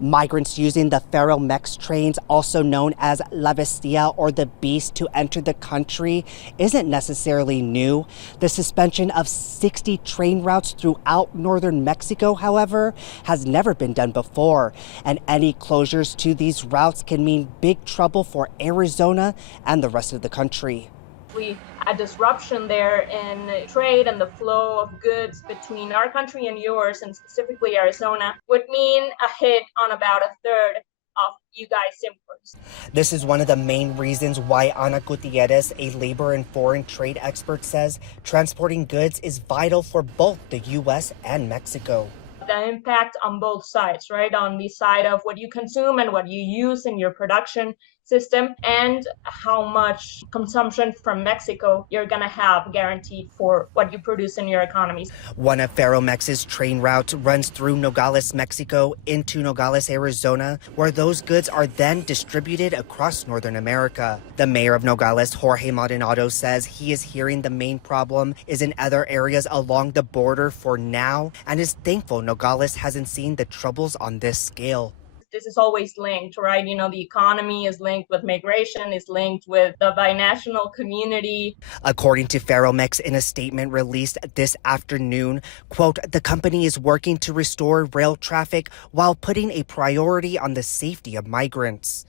Migrants using the Ferromex trains, also known as La Bestia or the Beast, to enter the country isn't necessarily new. The suspension of 60 train routes throughout northern Mexico, however, has never been done before. And any closures to these routes can mean big trouble for Arizona and the rest of the country. A disruption there in trade and the flow of goods between our country and yours, and specifically Arizona, would mean a hit on about a third of you guys' imports. This is one of the main reasons why Ana Gutierrez, a labor and foreign trade expert, says transporting goods is vital for both the U.S. and Mexico. The impact on both sides, right? On the side of what you consume and what you use in your production system, and how much consumption from Mexico you're going to have guaranteed for what you produce in your economies. One of Ferromex's train routes runs through Nogales, Mexico into Nogales, Arizona, where those goods are then distributed across Northern America. The mayor of Nogales, Jorge Maldonado, says he is hearing the main problem is in other areas along the border for now, and is thankful Nogales hasn't seen the troubles on this scale. This is always linked, right? You know, the economy is linked with migration, is linked with the binational community. According to Ferromex in a statement released this afternoon, quote, the company is working to restore rail traffic while putting a priority on the safety of migrants.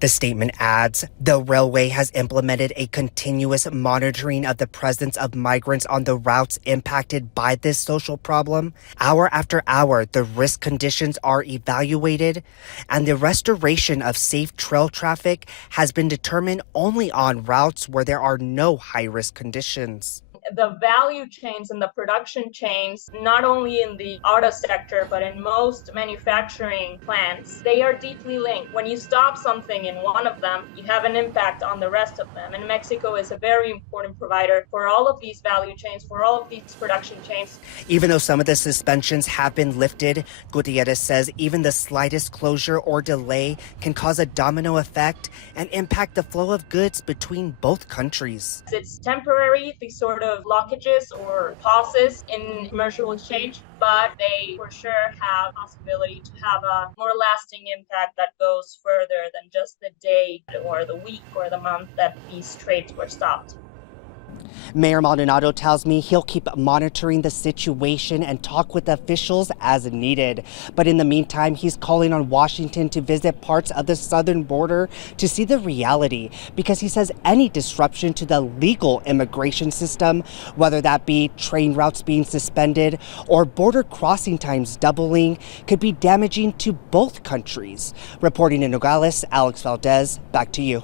The statement adds, the railway has implemented a continuous monitoring of the presence of migrants on the routes impacted by this social problem. Hour after hour, the risk conditions are evaluated, and the restoration of safe trail traffic has been determined only on routes where there are no high-risk conditions. The value chains and the production chains, not only in the auto sector, but in most manufacturing plants, they are deeply linked. When you stop something in one of them, you have an impact on the rest of them. And Mexico is a very important provider for all of these value chains, for all of these production chains. Even though some of the suspensions have been lifted, Gutierrez says even the slightest closure or delay can cause a domino effect and impact the flow of goods between both countries. It's temporary, these sort of blockages or pauses in commercial exchange, but they for sure have possibility to have a more lasting impact that goes further than just the day or the week or the month that these trades were stopped. Mayor Maldonado tells me he'll keep monitoring the situation and talk with officials as needed. But in the meantime, he's calling on Washington to visit parts of the southern border to see the reality, because he says any disruption to the legal immigration system, whether that be train routes being suspended or border crossing times doubling, could be damaging to both countries. Reporting in Nogales, Alex Valdez, back to you.